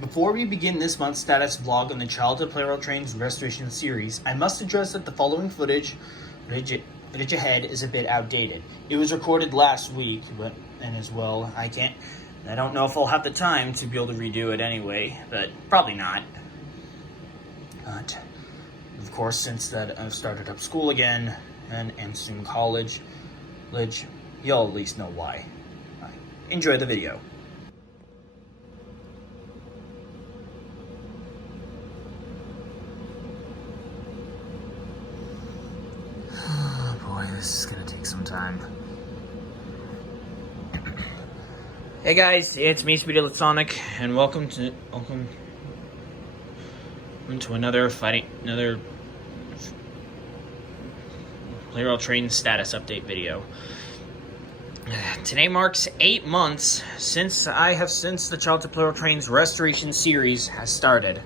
Before we begin this month's status vlog on the Childhood Plarail Trains Restoration Series, I must address that the following footage ahead is a bit outdated. It was recorded last week, and as well, I don't know if I'll have the time to be able to redo it anyway, but probably not. But, of course, since that I've started up school again, and am soon college, you'll at least know why. Enjoy the video. This is gonna take some time. Hey guys, it's me, Speedy Sonic, and welcome to another Plarail Train status update video. Today marks 8 months since the Childhood Plarail Trains Restoration Series has started.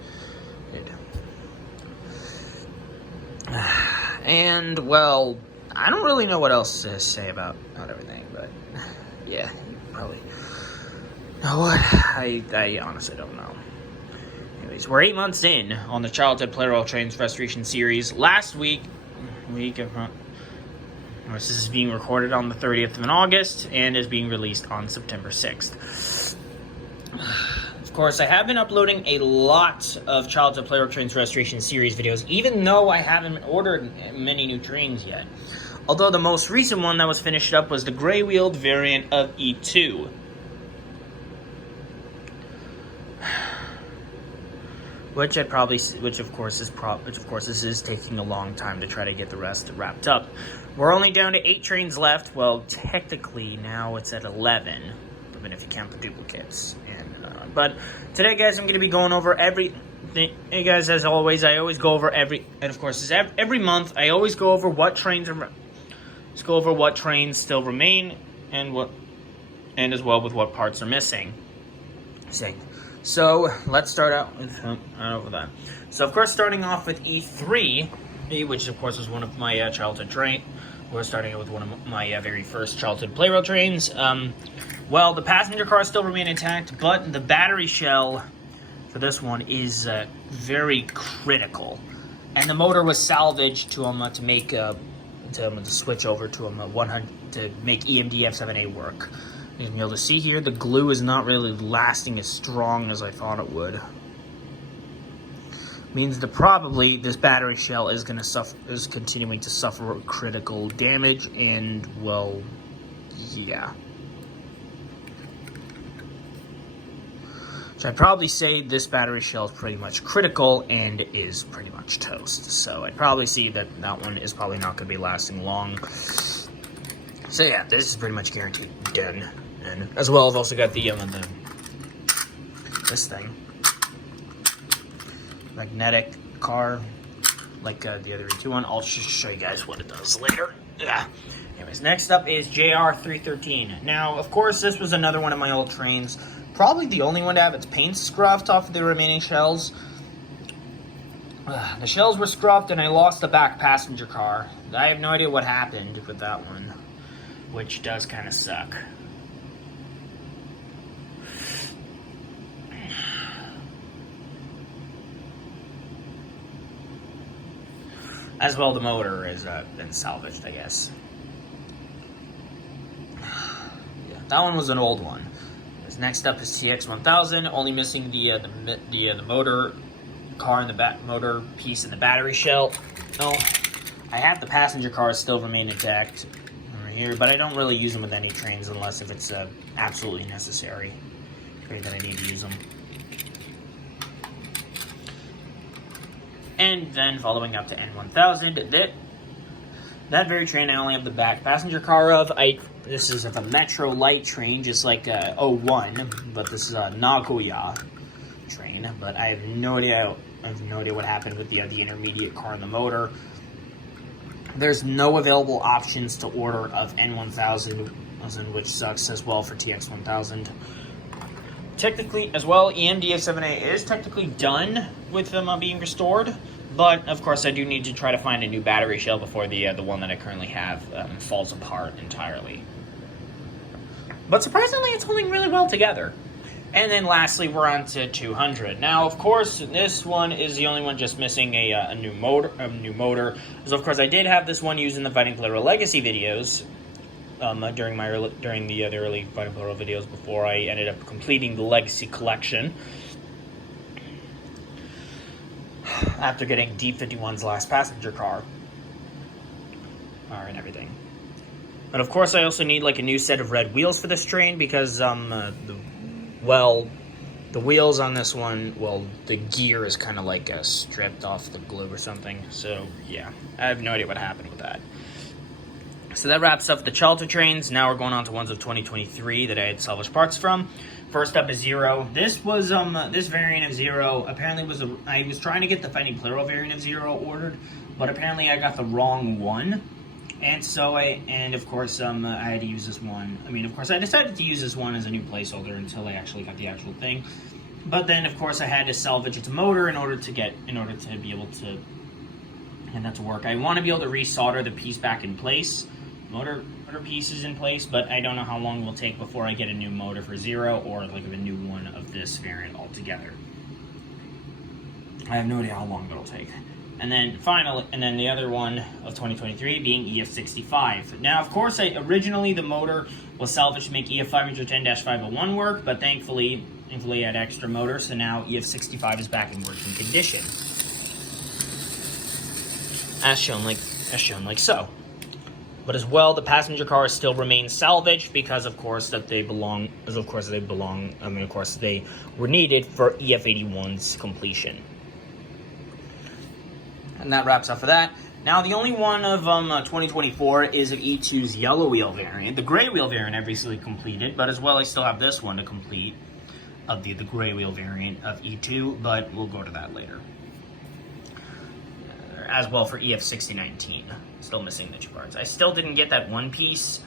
And well, I don't really know what else to say about everything, but yeah, you probably know what. I honestly don't know. Anyways, we're 8 months in on the Childhood Plarail Trains Restoration Series. Last week, this is being recorded on the 30th of August and is being released on September 6th. Of course, I have been uploading a lot of Childhood Plarail Trains Restoration Series videos, even though I haven't ordered many new trains yet. Although the most recent one that was finished up was the gray-wheeled variant of E2. Which of course this is taking a long time to try to get the rest wrapped up. We're only down to 8 trains left. Well, technically now it's at 11, even if you count the duplicates. But today, guys, I'm going to be going over everything. Hey guys, as always, I always go over every month. I always go over what trains still remain and as well with what parts are missing. So let's start out with over that. So of course, starting off with E3, which of course is one of my childhood train. We're starting out with one of my very first Childhood Plarail trains. Well, the passenger cars still remain intact, but the battery shell for this one is very critical, and the motor was salvaged to switch over to 100 to make EMD-F7A work. You'll be able to see here the glue is not really lasting as strong as I thought it would. Means that probably this battery shell is continuing to suffer critical damage, and well, yeah. So I'd probably say this battery shell is pretty much critical and is pretty much toast. So I'd probably see that one is probably not going to be lasting long. So yeah, this is pretty much guaranteed done. And as well, I've also got this thing, magnetic car, like the other E2 one. I'll just show you guys what it does later. Yeah. Anyways, next up is JR313. Now, of course, this was another one of my old trains. Probably the only one to have its paint scruffed off of the remaining shells. The shells were scruffed and I lost the back passenger car. I have no idea what happened with that one, which does kind of suck. As well, the motor has been salvaged, I guess. Yeah, that one was an old one. Next up is TX1000, only missing the motor car and the motor piece and the battery shell. No, I have the passenger cars still remain intact over here, but I don't really use them with any trains unless if it's absolutely necessary. That I need to use them. And then following up to N1000, that very train I only have the back passenger car of. This is a Metro Light train, just like 01, but this is a Nagoya train. But I have no idea. What happened with the intermediate car and the motor. There's no available options to order of N1000, which sucks as well for TX1000. Technically, as well, EMD-F7A is technically done with them being restored. But, of course, I do need to try to find a new battery shell before the one that I currently have falls apart entirely. But surprisingly, it's holding really well together. And then lastly, we're on to 200. Now, of course, this one is the only one just missing a new motor. So, of course, I did have this one used in the Fighting Plarail Legacy videos during the early Fighting Plarail videos before I ended up completing the Legacy collection. After getting D51's last passenger car. And everything. But of course, I also need like a new set of red wheels for this train because the wheels on this one, well, the gear is kind of like stripped off the glue or something. So yeah, I have no idea what happened with that. So that wraps up the Chalta trains. Now we're going on to ones of 2023 that I had salvaged parts from. First up is Zero. This was this variant of Zero apparently I was trying to get the Fighting Plarail variant of Zero ordered, but apparently I got the wrong one. And so of course, I had to use this one. I mean, of course, I decided to use this one as a new placeholder until I actually got the actual thing. But then, of course, I had to salvage its motor in order to be able to get that to work. I want to be able to resolder the piece back in place, motor pieces in place, but I don't know how long it will take before I get a new motor for Zero or like a new one of this variant altogether. I have no idea how long it'll take. And then the other one of 2023 being EF65. Now, of course, originally the motor was salvaged to make EF510-501 work, but thankfully I had extra motor, so now EF65 is back in working condition, as shown like so. But as well, the passenger cars still remain salvaged because, of course, they were needed for EF81's completion. And that wraps up for that. Now, the only one of 2024 is of E2's yellow wheel variant. The gray wheel variant I recently completed, but as well I still have this one to complete of the gray wheel variant of E2, but we'll go to that later. As well for EF6019. Still missing the 2 parts. I still didn't get that one piece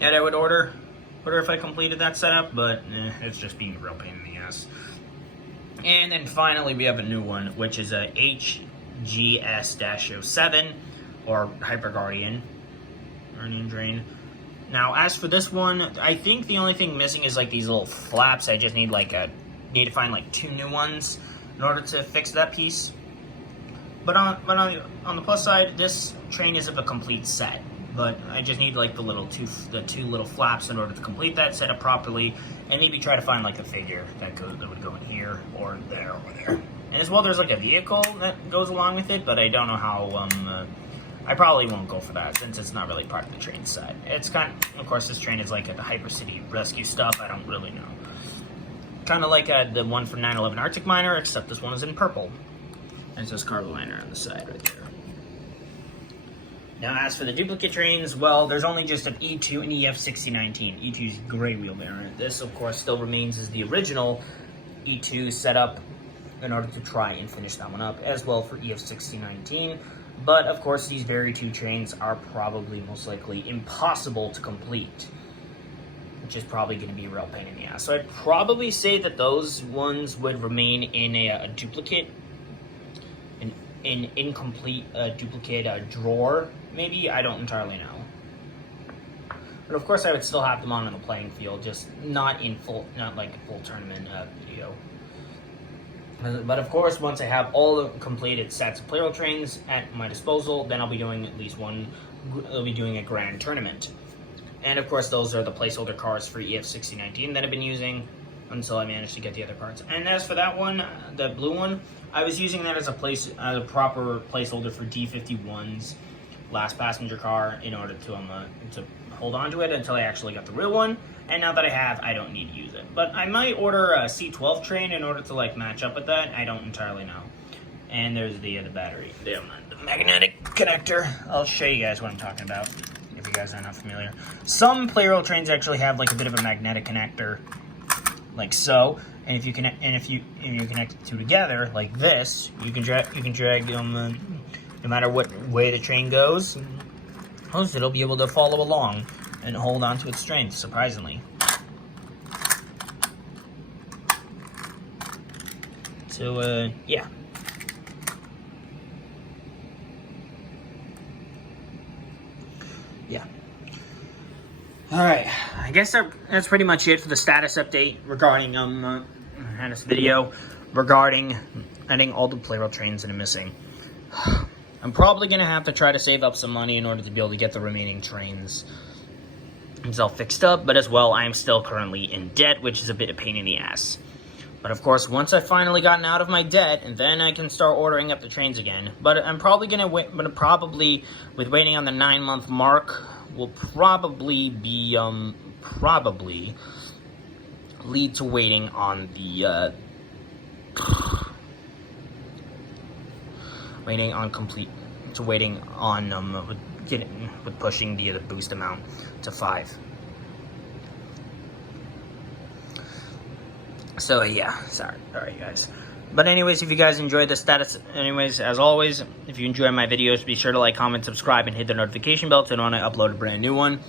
that I would order if I completed that setup, but it's just being a real pain in the ass. And then finally, we have a new one, which is a HGS-07, or Hyper Guardian Drain. Now, as for this one, I think the only thing missing is like these little flaps. I just need to find like 2 new ones in order to fix that piece. But on the plus side, this train is of a complete set. But I just need like the two little flaps in order to complete that setup properly, and maybe try to find like a figure that would go in here or there or there. And as well, there's like a vehicle that goes along with it, but I don't know how. I probably won't go for that since it's not really part of the train set. It's of course, this train is like the Hyper City Rescue stuff. I don't really know. Kind of like the one from 911 Arctic Miner, except this one is in purple. And it says cargo liner on the side right there. Now, as for the duplicate trains, well, there's only just an E2 and EF6019, E2's gray wheel variant. This, of course, still remains as the original E2 setup in order to try and finish that one up, as well for EF6019. But, of course, these very 2 trains are probably most likely impossible to complete, which is probably going to be a real pain in the ass. So I'd probably say that those ones would remain in a duplicate, an incomplete duplicate drawer, maybe. I don't entirely know. But of course, I would still have them on the playing field, just not like a full tournament video. But of course, once I have all the completed sets of Plarail trains at my disposal, then I'll be doing at least one. I'll be doing a grand tournament, and of course, those are the placeholder cars for EF6019 that I've been using until I managed to get the other parts. And as for that one, the blue one, I was using that as a proper placeholder for D51's last passenger car in order to hold on to it until I actually got the real one. And now that I have, I don't need to use it. But I might order a C12 train in order to match up with that. I don't entirely know. And there's the battery, the magnetic connector. I'll show you guys what I'm talking about if you guys are not familiar. Some Plarail trains actually have a bit of a magnetic connector, like so. And if you connect the 2 together like this, you can drag them. No matter what way the train goes, it'll be able to follow along and hold on to its strength, surprisingly. So, yeah. Yeah. Alright, I guess that's pretty much it for the status update regarding this video regarding ending all the Plarail trains that are missing. I'm probably gonna have to try to save up some money in order to be able to get the remaining trains themselves fixed up, but as well, I am still currently in debt, which is a bit of pain in the ass. But of course, once I've finally gotten out of my debt, and then I can start ordering up the trains again. But I'm probably gonna wait. But probably with waiting on the 9-month mark, will probably be probably lead to waiting on the waiting on with pushing the boost amount to 5. So yeah, sorry guys. But anyways, if you guys enjoyed the status, as always, if you enjoy my videos, be sure to like, comment, subscribe, and hit the notification bell to know when I upload a brand new one.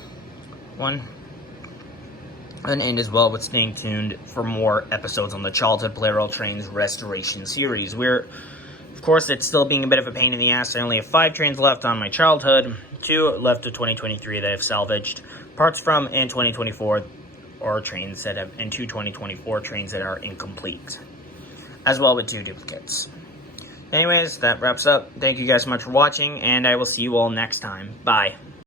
And as well with staying tuned for more episodes on the Childhood Plarail Trains Restoration Series. Of course, it's still being a bit of a pain in the ass. I only have 5 trains left on my childhood, 2 left to 2023 that I've salvaged parts from, and 2024 or trains that have, and 2 2024 trains that are incomplete, as well with 2 duplicates. Anyways, that wraps up. Thank you guys so much for watching, and I will see you all next time. Bye.